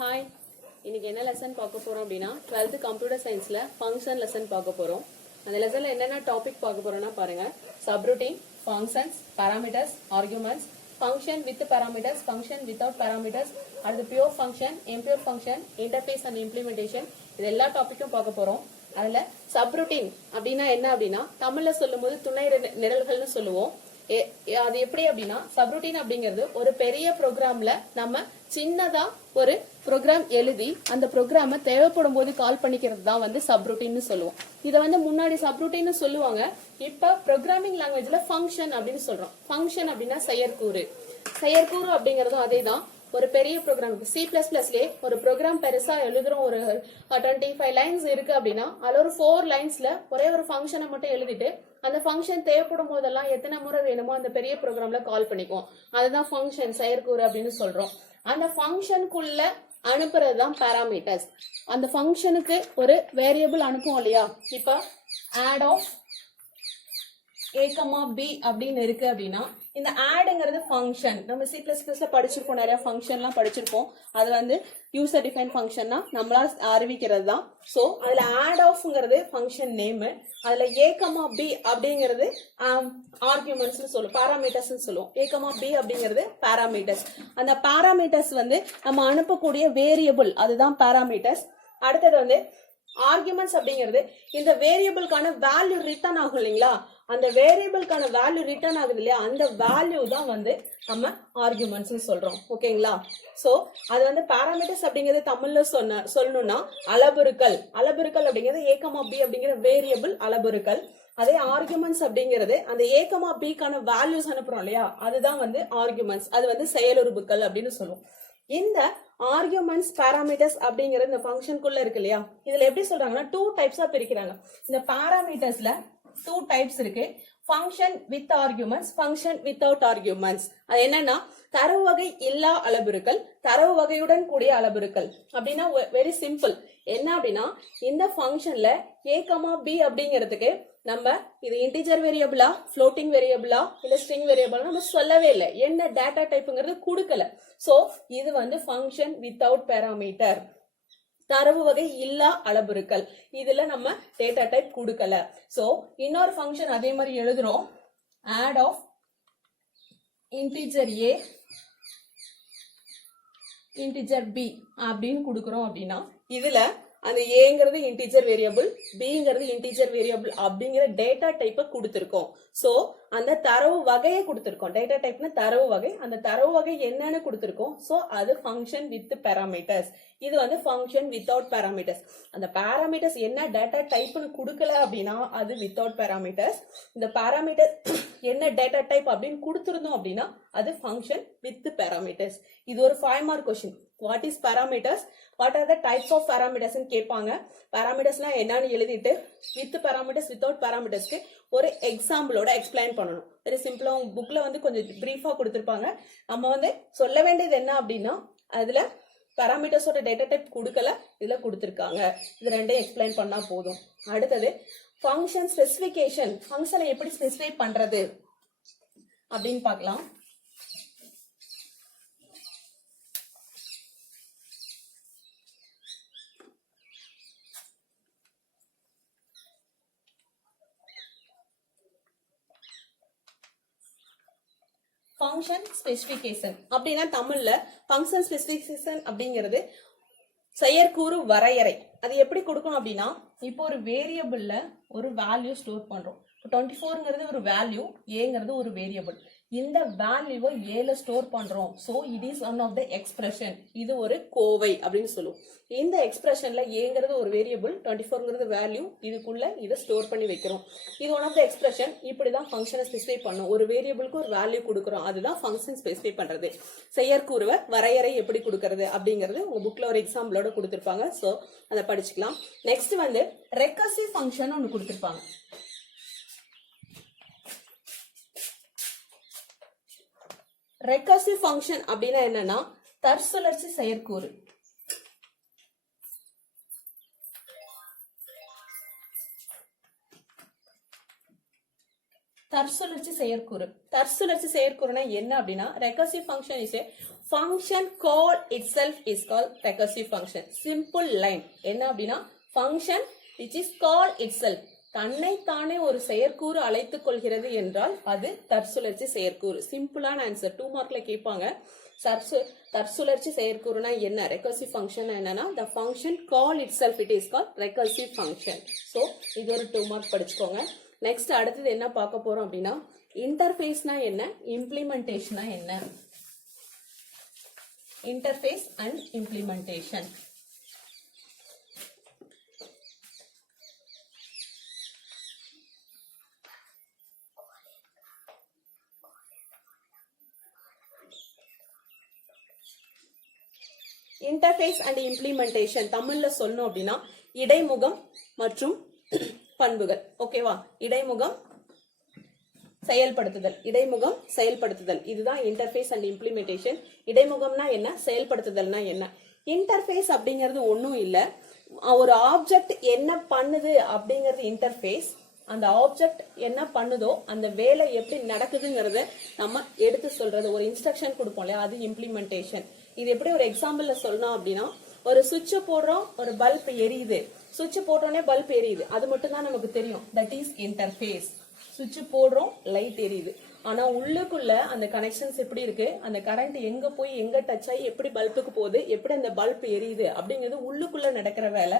Hi, இன்னைக்கு என்ன lesson பார்க்க போறோம் அப்படின்னா 12th கம்ப்யூட்டர் சயின்ஸ்ல ஃபங்க்ஷன் லெசன் பார்க்க போறோம். அந்த லெசன்ல என்னென்ன டாபிக் பார்க்க போறோம்னா பாருங்க. Subroutine, functions, parameters, arguments, function with parameters, function without parameters, அடுத்து pure function, impure function, interface and implementation, இது எல்லா டாபிக்கும் பார்க்க போறோம். அதுல சப்ரூட்டீன் அப்படின்னா என்ன அப்படின்னா தமிழ்ல சொல்லும் போது துணை நிரல்கள்னு சொல்லுவோம். அது எப்படி அப்படின்னா சப்ரூட்டீன் அப்படிங்கிறது ஒரு பெரிய ப்ரோக்ராம்ல நம்ம சின்னதா ஒரு ப்ரோக்ராம் எழுதி அந்த ப்ரோக்ராம தேவைப்படும் போது கால் பண்ணிக்கிறது தான் வந்து சப்ரூட்டீன் சொல்லுவோம். இதை வந்து முன்னாடி சப்ரூட்டீன் சொல்லுவாங்க. இப்ப ப்ரோக்ராமிங் லாங்குவேஜ்ல ஃபங்க்ஷன் அப்படின்னு சொல்றோம். ஃபங்க்ஷன் அப்படின்னா செயற்கூறு. செயற்கூறு அப்படிங்கறதும் அதே தான். ஒரு பெரிய ப்ரோக்ராம் C++லே ஒரு ப்ரோக்ராம் பெருசா எழுதுறோம். ஒரு 25 லைன்ஸ் இருக்கு அப்படின்னா அதுல ஒரு 4 லைன்ஸ்ல ஒரே ஒரு ஃபங்க்ஷனை மட்டும் எழுதிட்டு அந்த ஃபங்க்ஷன் தேவைப்படும் போதெல்லாம் எத்தனை முறை வேணுமோ அந்த பெரிய ப்ரோக்ராம்ல கால் பண்ணிக்குவோம். அதுதான் ஃபங்க்ஷன், செயற்கூறு அப்படின்னு சொல்றோம். அந்த ஃபங்க்ஷனுக்குள்ள அனுப்புறதுதான் பாராமீட்டர்ஸ். அந்த ஃபங்க்ஷனுக்கு ஒரு வேரியபிள் அனுப்புவோம் இல்லையா? இப்ப ஆட் ஆஃப் a, b அப்படின்னு இருக்கு அப்படின்னா இந்த ஆட்ங்கிறது ஃபங்க்ஷன். நம்ம C++ல படிச்சிருப்போம், நிறைய ஃபங்க்ஷன்லாம் படிச்சிருப்போம். அது வந்து யூசர் டிஃபைன் ஃபங்க்ஷன்னா நம்மளா அறிவிக்கிறது தான். ஸோ அதுல ஆட் ஆஃப்ங்கிறது ஃபங்க்ஷன் நேம். அதுல a, b அப்படிங்கிறது ஆர்குமெண்ட்ஸ் சொல்லுவோம், பாராமீட்டர்ஸ் சொல்லுவோம். a, b அப்படிங்கிறது பாராமீட்டர்ஸ். அந்த பாராமீட்டர்ஸ் வந்து நம்ம அனுப்பக்கூடிய வேரியபிள், அதுதான் பாராமீட்டர்ஸ். அடுத்தது வந்து ஆர்குமெண்ட்ஸ் அப்படிங்கிறது இந்த வேரியபிளுக்கான வேல்யூ ரிட்டர்ன் ஆகும் இல்லைங்களா? அந்த வேரியபிளுக்கான வேல்யூ ரிட்டர்ன் ஆகுது இல்லையா? அந்த வேல்யூ தான் வந்து நம்ம ஆர்குமெண்ட்ஸ் சொல்றோம். ஓகேங்களா? சோ அது வந்து பாராமீட்டர்ஸ் அப்படிங்கிறது தமிழ்ல சொல்லணும்னா அளபுருக்கள். அளபுருக்கள் அப்படிங்கிறது a, b அப்படிங்கிற வேரியபிள் அளபுருக்கள். அதே ஆர்குமெண்ட்ஸ் அப்படிங்கிறது அந்த a, bக்கான வேல்யூஸ் அனுப்புறோம் இல்லையா? அதுதான் வந்து ஆர்குமெண்ட்ஸ். அது வந்து செயலுறுப்புகள் அப்படின்னு சொல்லுவோம். இந்த ஆர்குமெண்ட்ஸ், பாராமீட்டர்ஸ் அப்படிங்கிறது இந்த ஃபங்க்ஷனுக்குள்ள இருக்கு இல்லையா? இதுல எப்படி சொல்றாங்கன்னா 2 டைப்ஸா பிரிக்கிறாங்க. இந்த பாராமீட்டர்ஸ்ல 2 டைப்ஸ் இருக்கு. Function with arguments, function without arguments. அது என்னன்னா தரவு வகை இல்லா அளபுருக்கள், தரவு வகையுடன் கூடிய அளபுருக்கள். அப்படின்னா வெரி சிம்பிள். என்ன அப்படின்னா இந்த ஃபங்க்ஷன்ல a, b அப்படிங்கிறதுக்கு நம்ம இது இன்டிஜர் வேரியபிளா, ஃப்ளோட்டிங் வேரியபிளா, இல்ல ஸ்ட்ரிங் வேரியபிளா நம்ம சொல்லவே இல்லை. என்ன டேட்டா டைப்ங்கிறது கொடுக்கல. சோ இது வந்து ஃபங்க்ஷன் வித்தவுட் பாராமீட்டர், தரவு வகை இல்லா அளபுருக்கள். இதுல நம்ம டேட்டா டைப் கொடுக்கல. சோ இன்னொரு ஃபங்க்ஷன் அதே மாதிரி எழுதுறோம். Add of integer a, integer b அப்படின்னு கொடுக்கறோம் அப்படின்னா இதுல அந்த ஏங்கிறது இன்டிஜர் வேரியபிள், பிங்கிறது இன்டிஜர் வேரியபிள் அப்படிங்கிற டேட்டா டைப்பை கொடுத்திருக்கோம். சோ அந்த தரவு வகையை கொடுத்திருக்கோம். டேட்டா டைப்னா தரவு வகை. அந்த தரவு வகை என்னன்னு கொடுத்திருக்கோம். சோ அது ஃபங்க்ஷன் வித் பாராமீட்டர்ஸ். இது வந்து ஃபங்க்ஷன் வித்தவுட் பாராமீட்டர்ஸ். அந்த பாராமீட்டர்ஸ் என்ன டேட்டா டைப்னு கொடுக்கல அப்படின்னா அது வித்தவுட் பாராமீட்டர்ஸ். இந்த பாராமீட்டர் என்ன டேட்டா டைப் அப்படின்னு கொடுத்திருந்தோம் அப்படின்னா அது ஃபங்க்ஷன் வித் பாராமீட்டர்ஸ். இது ஒரு 5 mark question. What is parameters, what are the types of parameters கேட்பாங்க. பாராமீட்டர்ஸ்னா என்னன்னு எழுதிட்டு வித் பாராமீட்டர்ஸ், வித்தவுட் பாராமீட்டர்ஸ்க்கு ஒரு எக்ஸாம்பிளோட எக்ஸ்பிளைன் பண்ணணும். வெரி சிம்பிளா உங்க புக்ல வந்து கொஞ்சம் பிரீஃபா கொடுத்திருப்பாங்க. நம்ம வந்து சொல்ல வேண்டியது என்ன அப்படின்னா அதுல பாராமீட்டர்ஸோட டேட்டா டைப் கொடுக்கல, இதுல கொடுத்திருக்காங்க. இது ரெண்டையும் எக்ஸ்பிளைன் பண்ணா போதும். அடுத்தது ஃபங்க்ஷன் ஸ்பெசிபிகேஷன். ஃபங்க்ஷனை எப்படி ஸ்பெசிஃபை பண்றது அப்படின்னு பார்க்கலாம். ஃபங்க்ஷன் ஸ்பெசிபிகேஷன் அப்படின்னா தமிழ்ல ஃபங்க்ஷன் ஸ்பெசிபிகேஷன் அப்படிங்கிறது செயற்கூறு வரையறை. அது எப்படி கொடுக்கணும் அப்படின்னா இப்போ ஒரு வேரியபிள்ல ஒரு வேல்யூ ஸ்டோர் பண்றோம். 24ங்கிறது ஒரு வேல்யூ, ஏங்கிறது ஒரு வேரியபிள். இந்த வேல்யூவை ஏல ஸ்டோர் பண்றோம். So it is one of the expression. இது ஒரு கோவை அப்படின்னு சொல்லுவோம். இந்த எக்ஸ்பிரஷன்ல ஏங்கிறது ஒரு வேரியபிள், 24ங்கிறது வேல்யூ, இதுக்குள்ள இதை ஸ்டோர் பண்ணி வைக்கிறோம். இது ஒன் ஆஃப் த எக்ஸ்பிரஷன். இப்படிதான் ஃபங்க்ஷனை ஸ்பெசிஃபை பண்ணும். ஒரு வேரியபிளுக்கு ஒரு வேல்யூ கொடுக்குறோம், அதுதான் ஃபங்க்ஷன் ஸ்பெசிஃபை பண்றது. செயற்கூறுவை வரையறை எப்படி கொடுக்கறது அப்படிங்கிறது உங்க புக்ல ஒரு எக்ஸாம்பிளோட கொடுத்திருப்பாங்க. சோ அதை படிச்சுக்கலாம். நெக்ஸ்ட் வந்து ரெக்கர்சிவ் ஃபங்க்ஷன் ஒன்னு கொடுத்திருப்பாங்க. ரெக்கர்சிவ் ஃபங்க்ஷன் அப்படின்னா என்னன்னா தற்சுழற்சி செயற்கூறு. தற்சுழற்சி செயற்கூறு. தற்சுழற்சி செயற்கூறுனா என்ன அப்படின்னா recursive function is function call itself is called recursive function. Simple line. என்ன அப்படின்னா function which is call itself. தன்னைத்தானே ஒரு செயற்கூறு அழைத்துக் கொள்கிறது என்றால் அது தற்சுழற்சி செயற்கூறு. சிம்பிளான ஆன்சர். 2 மார்க்ல கேட்பாங்க. தற்சுழற்சி செயற்கூறுனா என்ன? recursive function என்னன்னா the function call itself it is called recursive function. So இது ஒரு 2 மார்க் படிச்சுக்கோங்க. நெக்ஸ்ட் அடுத்தது என்ன பார்க்க போறோம் அப்படின்னா இன்டர்ஃபேஸ்னா என்ன, இம்ப்ளிமெண்டேஷனா என்ன? Interface and implementation. Interface and implementation தமிழ்ல சொல்லணும் அப்படின்னா இடைமுகம் மற்றும் பண்புகள். ஓகேவா? இடைமுகம் செயல்படுத்துதல், இடைமுகம் செயல்படுத்துதல், இதுதான் இன்டர்ஃபேஸ் அண்ட் இம்ப்ளிமெண்டேஷன். இடைமுகம்னா என்ன, செயல்படுத்துதல்னா என்ன? இன்டர்ஃபேஸ் அப்படிங்கிறது ஒன்றும் இல்லை, ஒரு ஆப்ஜெக்ட் என்ன பண்ணுது அப்படிங்கிறது இன்டர்ஃபேஸ். அந்த ஆப்ஜெக்ட் என்ன பண்ணுதோ அந்த வேலை எப்படி நடக்குதுங்கிறத நம்ம எடுத்து சொல்றது, ஒரு இன்ஸ்ட்ரக்ஷன் கொடுப்போம் இல்லையா, அது இம்ப்ளிமெண்டேஷன். இது எப்படி ஒரு எக்ஸாம்பிள்ல சொல்லணும் அப்படின்னா ஒரு சுவிட்ச் போடுறோம், ஒரு பல்ப் எரியுது, சுவிட்ச் போட்டோன்னே பல்ப் எரியுது, அது மட்டும் தான் நமக்கு தெரியும், தட் இஸ் இன்டர்ஃபேஸ். சுவிட்ச் போடுறோம், லைட் எரியுது, ஆனா உள்ளுக்குள்ள அந்த கனெக்ஷன்ஸ் எப்படி இருக்கு, அந்த கரண்ட் எங்க போய் எங்க டச் ஆகி எப்படி பல்புக்கு போகுது, எப்படி அந்த பல்ப் எரியுது அப்படிங்கிறது உள்ளுக்குள்ள நடக்கிற வேலை,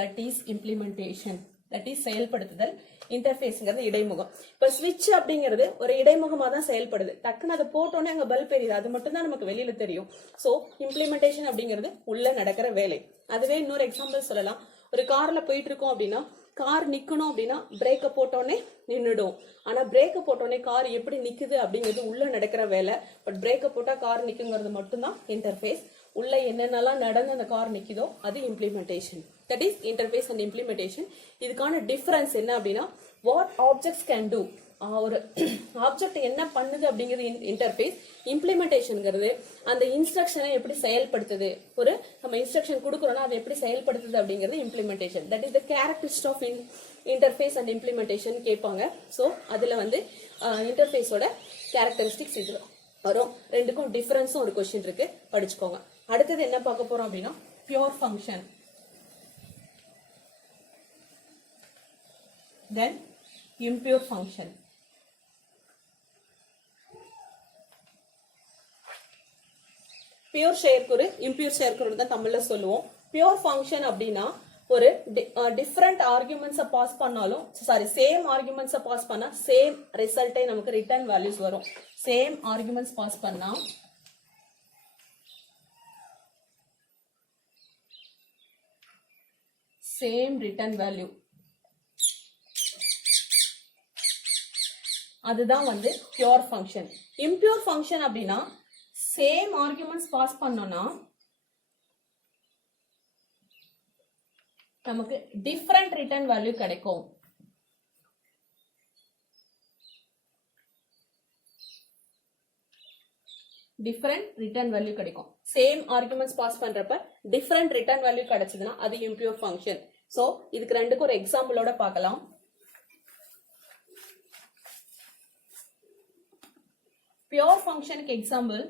that is implementation, that is செயல்படுத்துதல். இன்டர்ஃபேஸ்ங்கிறது இடைமுகம். இப்ப ஸ்விட்ச் அப்படிங்கிறது ஒரு இடைமுகமா தான் செயல்படுது, டக்குன்னு அதை போட்டோன்னே அங்க பல்ப் எரியுது, அது மட்டும் தான் நமக்கு வெளியில தெரியும். சோ இம்ப்ளிமெண்டேஷன் அப்படிங்கிறது உள்ள நடக்கிற வேலை. அதுவே இன்னொரு எக்ஸாம்பிள் சொல்லலாம். ஒரு கார்ல போயிட்டு இருக்கோம் அப்படின்னா கார் நிக்கணும் அப்படின்னா பிரேக்க போட்டோன்னே நின்னுடும், ஆனா பிரேக்க போட்டோன்னே கார் எப்படி நிக்குது அப்படிங்கிறது உள்ள நடக்கிற வேலை. பட் பிரேக்க போட்டா கார் நிக்குங்கிறது மட்டும்தான் இன்டர்ஃபேஸ். உள்ள என்னென்னலாம் நடந்து அந்த கார் நிக்குதோ அது implementation. That is interface and implementation. இதுக்கான டிஃபரன்ஸ் என்ன அப்படின்னா வாட் ஆப்ஜெக்ட்ஸ் கேன் டூ, ஒரு ஆப்ஜெக்ட் என்ன பண்ணுது அப்படிங்கிறது இன்டர்ஃபேஸ். இம்ப்ளிமெண்டேஷன்ங்கிறது அந்த இன்ஸ்ட்ரக்ஷனை எப்படி செயல்படுத்துது, ஒரு நம்ம இன்ஸ்ட்ரக்ஷன் கொடுக்குறோம்னா அதை எப்படி செயல்படுத்துது அப்படிங்கிறது implementation. That is the characteristic of interface and implementation கேட்பாங்க. ஸோ அதுல வந்து இன்டர்ஃபேஸோட கேரக்டரிஸ்டிக்ஸ் இது வரும். ரெண்டுக்கும் டிஃபரன்ஸும் ஒரு கொஸ்டின் இருக்கு, படிச்சுக்கோங்க. அடுத்தது என்ன பார்க்க போறோம் அப்படின்னா பியூர் ஃபங்க்ஷன், தென் impure function. பியூர் செயற்கூறு, இம்பியூர் செயற்கூறு தான் தமிழ்ல சொல்லுவோம். பியூர் ஃபங்க்ஷன் அப்படின்னா ஒரு டிஃபரண்ட் ஆர்குமெண்ட்ஸை பாஸ் பண்ணாலும், சாரி சேம் ஆர்குமெண்ட்ஸை பாஸ் பண்ணா சேம் ரிசல்ட்டே நமக்கு ரிட்டர்ன் வேல்யூஸ் வரும். சேம் ஆர்குமெண்ட்ஸ் பாஸ் பண்ணா சேம் ரிட்டர்ன் வேல்யூ, அதுதான் வந்து பியூர் ஃபங்க்ஷன். இம்பியூர் ஃபங்க்ஷன் அப்படின்னா சேம் ஆர்குமெண்ட்ஸ் பாஸ் பண்ணோம்னா நமக்கு டிஃபரண்ட் ரிட்டர்ன் வேல்யூ கிடைக்கும். டிஃபரண்ட் ரிட்டர்ன் வேல்யூ கிடைக்கும். சேம் ஆர்குமெண்ட்ஸ் பாஸ் பண்றப்ப டிஃபரண்ட் ரிட்டர்ன் வேல்யூ கிடைச்சதுன்னா அது இம்பியூர் ஃபங்க்ஷன். சோ இதுக்கு ரெண்டுக்கும் ஒரு எக்ஸாம்பிளோட பார்க்கலாம். பியூர் ஃபங்க்ஷனுக்கு example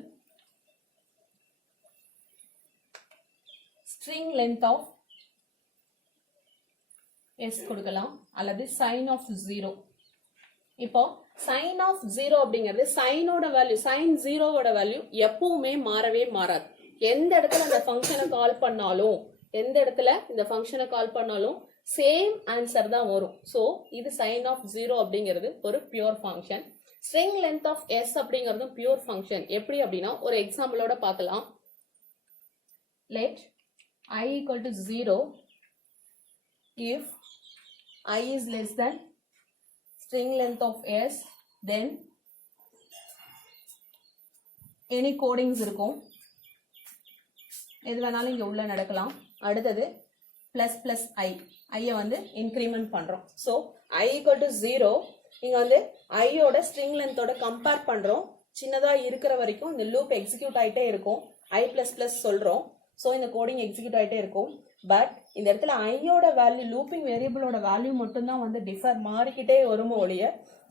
string length of s கொடுக்கலாம், அல்லது sin ஆஃப் 0. இப்போ sin ஆஃப் 0 அப்படிங்கிறது சைனோட வேல்யூ, sin 0வோட வேல்யூ எப்பவுமே மாறவே மாறாது. எந்த இடத்துல இந்த ஃபங்க்ஷனை கால் பண்ணாலும், எந்த இடத்துல இந்த ஃபங்க்ஷனை கால் பண்ணாலும் சேம் ஆன்சர் தான் வரும். சோ இது sin ஆஃப் 0 அப்படிங்கிறது ஒரு pure function. String length of s அப்படிங்கிறது பியூர் ஃபங்க்ஷன். எப்படி அப்படின்னா ஒரு எக்ஸாம்பிளோட பார்க்கலாம். let I equal to 0 if I is less than string length of s, then any codings இருக்கும், எது வேணாலும் இங்க உள்ள நடக்கலாம். அடுத்தது பிளஸ் பிளஸ் ஐ வந்து இன்கிரிமெண்ட் பண்றோம். ஸோ I equal to 0, இங்க வந்து ஐயோட ஸ்ட்ரிங் லென்த்தோட கம்பேர் பண்றோம். சின்னதா இருக்கிற வரைக்கும் இந்த லூப் எக்ஸிக்யூட் ஆயிட்டே இருக்கும். I பிளஸ் பிளஸ் சொல்றோம். ஸோ இந்த கோடிங் எக்ஸிக்யூட் ஆயிட்டே இருக்கும். பட் இந்த இடத்துல ஐயோட வேல்யூ, லூப்பிங் வேரியபிளோட வேல்யூ மட்டும்தான் வந்து டிஃபர் மாறிக்கிட்டே வருமோ ஒழிய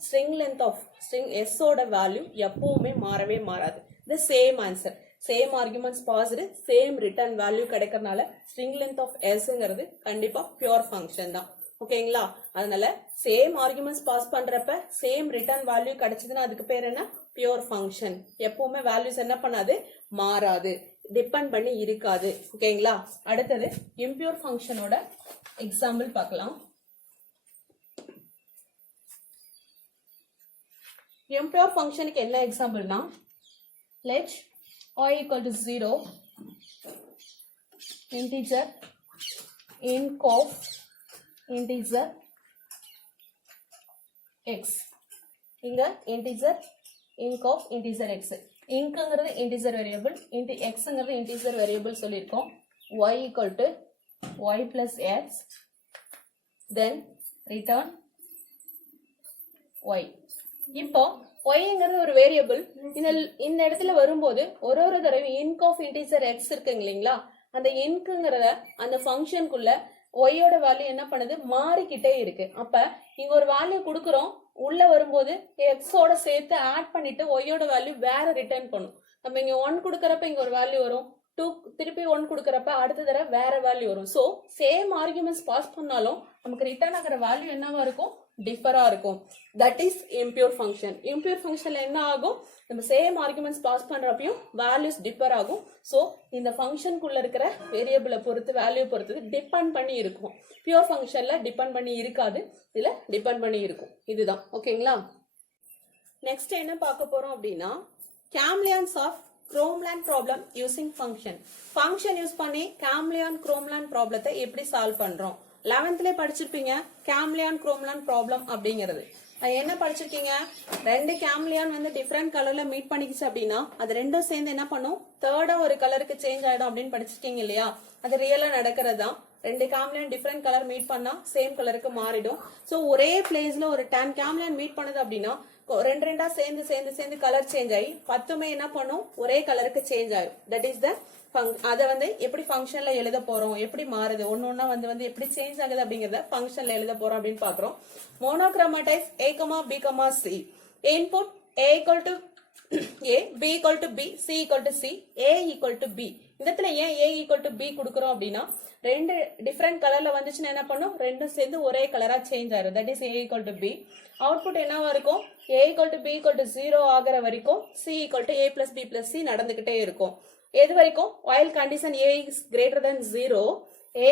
string length of string S ஓட வேல்யூ எப்பவுமே மாறவே மாறாது. The same answer. Same arguments passed same return value கிடைக்கிறதுனால ஸ்ட்ரிங் லென்த் ஆஃப் எஸ்ங்கிறது கண்டிப்பா பியூர் ஃபங்க்ஷன் தான். ஓகேங்களா? அதனால சேம் ஆர்குமெண்ட்ஸ் பாஸ் பண்றப்ப சேம் ரிட்டர்ன் வேல்யூ கிடைச்சதுன்னா அதுக்கு பேர் என்ன? Pure function. எப்பவுமே வேல்யூஸ் என்ன பண்ணாது? மாறாது, டிபெண்ட் பண்ணி இருக்காது. ஓகேங்களா? அடுத்தது இம்பியூர் ஃபங்க்ஷனோட எக்ஸாம்பிள் பார்க்கலாம். impure ஃபங்க்ஷனுக்கு என்ன எக்ஸாம்பிள்னா, let y equal to 0 integer inc of integer x. இங்க integer inc of integer x. இன்க்ங்கிறது integer variable, xங்கிறது integer variable சொல்லியிருக்கோம். y equal to y plus x, then return y. இப்போ yங்கிறது ஒரு வேரியபிள். இந்த இடத்துல வரும்போது ஒரு தடவை inc of integer x இருக்குங்க இல்லைங்களா, அந்த inக்ங்கிறத அந்த ஃபங்க்ஷனுக்குள்ள ஒய்யோட வேல்யூ என்ன பண்ணுது? மாறிக்கிட்டே இருக்கு. அப்ப இங்க ஒரு வேல்யூ கொடுக்குறோம், உள்ள வரும்போது எக்ஸோட சேர்த்து ஆட் பண்ணிட்டு ஒய்யோட வேல்யூ வேற ரிட்டர்ன் பண்ணும். நம்ம இங்க 1 கொடுக்கறப்ப இங்க ஒரு வேல்யூ வரும், 2 திருப்பி 1 கொடுக்கறப்ப அடுத்த தடவை வேற வேல்யூ வரும். சோ சேம் ஆர்குமெண்ட்ஸ் பாஸ் பண்ணாலும் நமக்கு ரிட்டர்ன் ஆகிற வேல்யூ என்னவா இருக்கும்? டிஃபரா இருக்கும். That is impure function. Impure ஃபங்க்ஷன்ல என்ன ஆகும்? நம்ம சேம் ஆர்குமெண்ட்ஸ் பாஸ் பண்றப்பையும் வேல்யூஸ் டிஃபர் ஆகும். சோ இந்த ஃபங்க்ஷனுக்குள்ள இருக்கிற வேரியபிளை பொறுத்து வேல்யூ பொறுத்து டிபெண்ட் பண்ணி இருக்கும். பியூர் ஃபங்க்ஷன்ல டிபெண்ட் பண்ணி இருக்காது, இதுல டிபெண்ட் பண்ணி இருக்கும். இதுதான். ஓகேங்களா? நெக்ஸ்ட் என்ன பார்க்க போறோம் அப்படின்னா, chameleons of Chromeland problem using function. Function use பண்ணி கேம்லியான் க்ரோம்லேண்ட் ப்ராப்ளத்தை எப்படி சால்வ் பண்றோம்? 11th படிச்சிருப்பீங்க கேம்லியான் க்ரோம்லேண்ட் ப்ராப்ளம் அப்படிங்கிறது. என்ன படிச்சிருக்கீங்க? ரெண்டு கேம்லியான் வந்து டிஃபரெண்ட் கலர்ல மீட் பண்ணிக்கிச்சு அப்படின்னா அது ரெண்டும் சேர்ந்து என்ன பண்ணும்? தேர்டா ஒரு கலருக்கு சேஞ்ச் ஆயிடும் அப்படின்னு படிச்சிருக்கீங்க இல்லையா? அது ரியலா நடக்கிறது தான். ரெண்டு கேம்லியான் டிஃபரெண்ட் கலர் மீட் பண்ணா சேம் கலருக்கு மாறிடும். சோ ஒரே பிளேஸ்ல ஒரு 10 கேம்லியான் மீட் பண்ணுது அப்படின்னா ரெண்டா சேர்ந்து கலர் சேஞ்ச் ஆகி 10மே என்ன பண்ணும்? ஒரே கலருக்கு சேஞ்ச் ஆகும். தட் இஸ் த அதை வந்து எப்படி ஃபங்க்ஷன்ல எழுத போறோம், எப்படி மாறுது, ஒன்னொன்னா வந்து எப்படி சேஞ்ச் ஆகுது அப்படிங்கறத ஃபங்க்ஷன்ல எழுத போறோம் அப்படின்னு பாக்குறோம். மோனோக்ரோமடைஸ் a, b, c. Input a equal to a, b equal to b, c equal to c, a equal to b. இந்த இடத்துல ஏன் a equal to b கொடுக்கறோம் அப்படின்னா, ரெண்டு டிஃபரெண்ட் கலர்ல வந்துச்சுன்னா என்ன பண்ணும்? ரெண்டும் சேர்ந்து ஒரே கலரா சேஞ்ச் ஆயிரும். That is a equal to b. Output என்னவா இருக்கும்? a equal to b equal to 0 ஆகிற வரைக்கும் c equal to a plus b plus c நடந்துகிட்டே இருக்கும். எது வரைக்கும்? while condition a is greater than 0, a,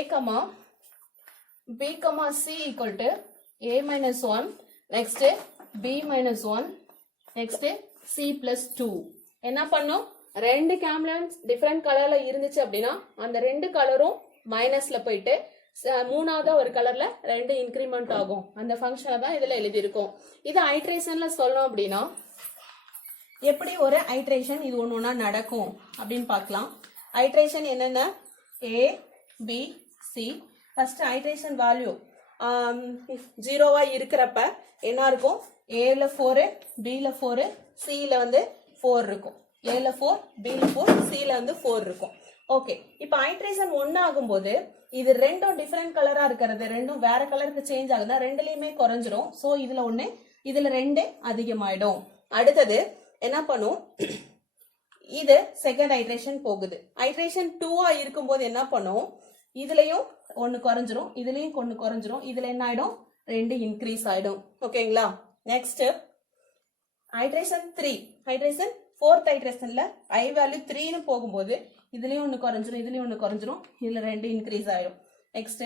b, c equal to a minus 1, next b minus 1, next c plus 2. என்ன பண்ணும்? ரெண்டு கேம்லியான்ஸ் different கலர்ல இருந்துச்சு அப்படின்னா அந்த ரெண்டு கலரும் மைனஸ்ல போயிட்டு மூணாவதா ஒரு கலர்ல ரெண்டு இன்கிரிமெண்ட் ஆகும். அந்த ஃபங்க்ஷனை தான் இதுல எழுதியிருக்கும். இது ஐட்ரேஷன்ல சொல்லணும் அப்படின்னா எப்படி ஒரு ஐட்ரேஷன் இது ஒன்னா நடக்கும் அப்படின்னு பார்க்கலாம். ஐட்ரேஷன் என்னென்ன? a, b, c. First iteration value 0வா இருக்கிறப்ப என்ன இருக்கும்? a ல 4, b ல 4, c ல வந்து 4 இருக்கும். a ல 4, b ல 4, c ல வந்து 4 இருக்கும். ஓகே, இப்போ ஐட்ரேஷன் 1 ஆகும்போது இது ரெண்டும் டிஃபரெண்ட் கலரா இருக்கிறது, ரெண்டும் வேற கலருக்கு சேஞ்ச் ஆகுதுன்னா ரெண்டுலயுமே குறைஞ்சிரும். சோ இதுல 1, இதுல 2 அதிகமாயிடும். அடுத்தது என்ன பண்ணும்? இது செகண்ட் ஐட்ரேஷன் போகுது. ஐட்ரேஷன் 2ஆ இருக்கும்போது என்ன பண்ணும்? இதுலயும் 1 குறைஞ்சிரும், இதுலயும் 1 குறைஞ்சிரும். இதுல என்ன ஆயிடும்? 2 இன்க்ரீஸ் ஆயிடும். ஓகேங்களா? Next iteration 3. ஐட்ரேஷன் 4th ஐட்ரேஷன்ல ஐ வேல்யூ 3ன்னு போகும்போது இதுலயும் 1 குறைஞ்சிரும், இதுலயும் 1 குறைஞ்சிரும், இதுல 2 இன்க்ரீஸ் ஆயிடும். நெக்ஸ்ட்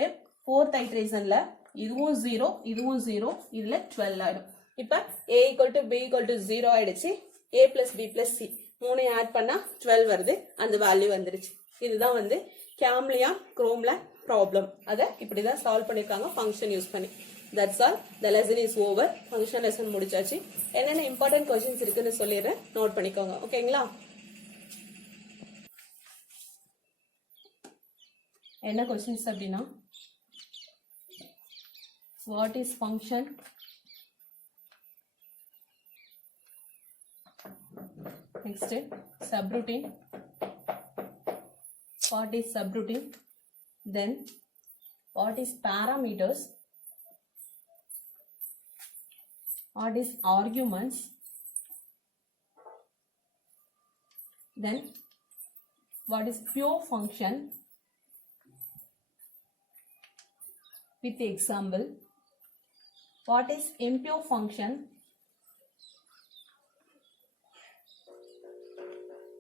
4th ஐட்ரேஷன்ல இதுவும் 0, இதுவும் 0, இதுல 12 ஆயிடும். இப்ப a equal to b equal to 0 ஆயிடுச்சு. a plus b plus c மூணையும் ஆட் பண்ணா 12 வருது. அந்த வேல்யூ வந்துருச்சு. இதுதான் வந்து கேம்லியான் க்ரோம்லேண்ட் ப்ராப்ளம். அதை இப்படிதான் சால்வ் பண்ணிருக்காங்க ஃபங்க்ஷன் யூஸ் பண்ணி. That's all. The lesson is over. Function lesson முடிச்சாச்சு. என்னென்ன இம்பார்ட்டன்ட் கொஸ்டின்ஸ் இருக்குன்னு சொல்லிடுறேன், நோட் பண்ணிக்கோங்க. ஓகேங்களா? என்ன கொஸ்டின்ஸ் அப்படின்னா, what is function, next subroutine, what is subroutine, then what is parameters, what is arguments, then what is pure function with example, what is impure function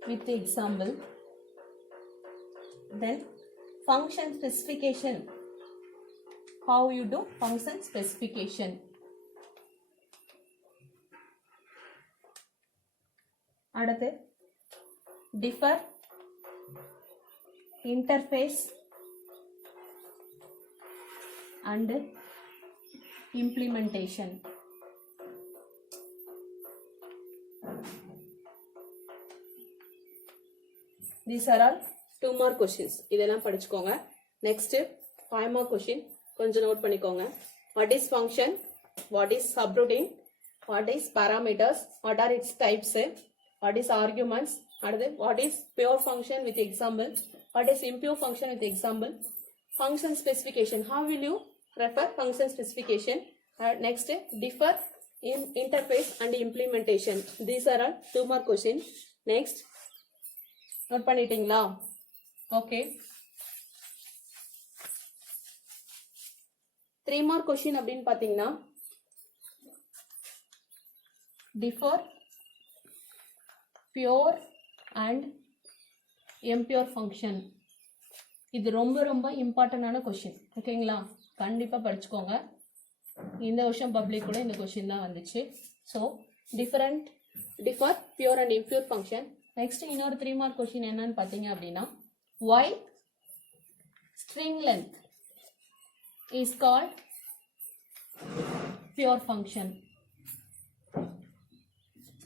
with the example, then function specification, how you do function specification. அடுத்து differ, interface and implementation. These are all 2 mark questions. இதெல்லாம் படிச்சுக்கோங்க. Next 5 mark question கொஞ்சம் note பண்ணிக்கோங்க. What is function? What is subroutine? What is parameters? What are its types? What is arguments? What is pure function with example? What is impure function with example? Function specification. How will you refer function specification? Next differ, interface and implementation. These are all 2 mark question. Next note பண்ணிட்டீங்களா? Okay 3 mark question அப்படின்னு பாத்தீங்கன்னா differ, pure and impure function. இது ரொம்ப ரொம்ப இம்பார்ட்டன்டான question. ஓகேங்களா? கண்டிப்பா படிச்சுக்கோங்க. இந்த வருஷம் பப்ளிக் கூட இந்த கொஸ்டின் தான் வந்துச்சு. So differ, pure and impure function. Next இன்னொரு 3 மார்க் கொஸ்டின் என்னன்னு பார்த்தீங்க அப்படின்னா why string length is called pure function.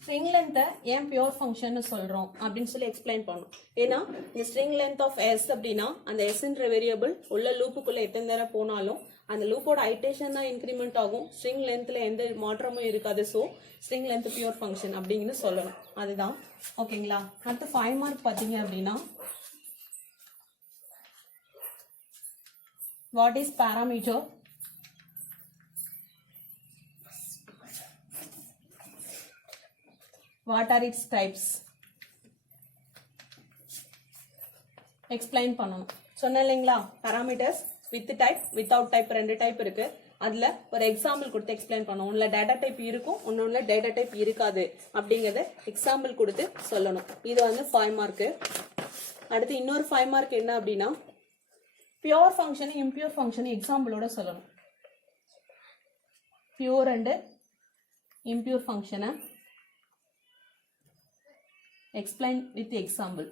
string length ஏன் pure function சொல்றோம் அப்படின்னு சொல்லி எக்ஸ்பிளைன் பண்ணணும். ஏன்னா இந்த string length of s அப்படின்னா அந்த s என்ற வேரியபிள் உள்ள லூப்புக்குள்ள எத்தனை தடவை போனாலும் அந்த லூப்போட ஐட்டரேஷன் தான் இன்க்ரிமெண்ட் ஆகும். ஸ்ட்ரிங் லென்த்ல எந்த மாற்றமும் இருக்காது. So string length pure function அப்படின்னு சொல்லணும். அதுதான் ஓகேங்களா? அடுத்து 5 மார்க் பார்த்தீங்க அப்படின்னா what is parameter, what are it's types explain பண்ணணும். சொன்னேன் இல்லைங்களா? Parameters with type without type 2 type இருக்கு. அதுல ஒரு எக்ஸாம்பிள் கொடுத்து எக்ஸ்பிளைன் பண்ணுவோம். ஒன்னுல டேட்டா டைப் இருக்கும், ஒன்னொன்னுல டேட்டா டைப் இருக்காது. அப்படிங்கறத எக்ஸாம்பிள் கொடுத்து சொல்லணும். இது வந்து 5 மார்க். அடுத்து இன்னொரு 5 மார்க் என்ன அப்படின்னா பியூர் ஃபங்க்ஷன் இம்பியூர் ஃபங்க்ஷன் எக்ஸாம்பிளோட சொல்லணும். பியூர் அண்ட் இம்பியூர் ஃபங்க்ஷனை explain with example.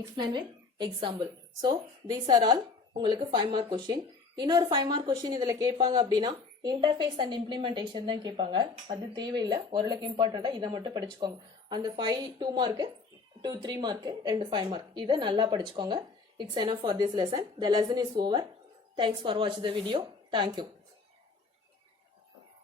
explain with example. So these are all உங்களுக்கு 5 mark question. இன்னொரு 5 mark question இதுல கேட்பாங்க அப்படின்னா interface and implementation தான் கேட்பாங்க. அது தேவையில்லை, ஓரளவுக்கு இம்பார்ட்டண்டா இதை மட்டும் படிச்சுக்கோங்க. அந்த 2 mark 3 mark 5 mark இதை நல்லா படிச்சுக்கோங்க. It's enough for this lesson. The lesson is over. Thanks for watching the video. Thank you.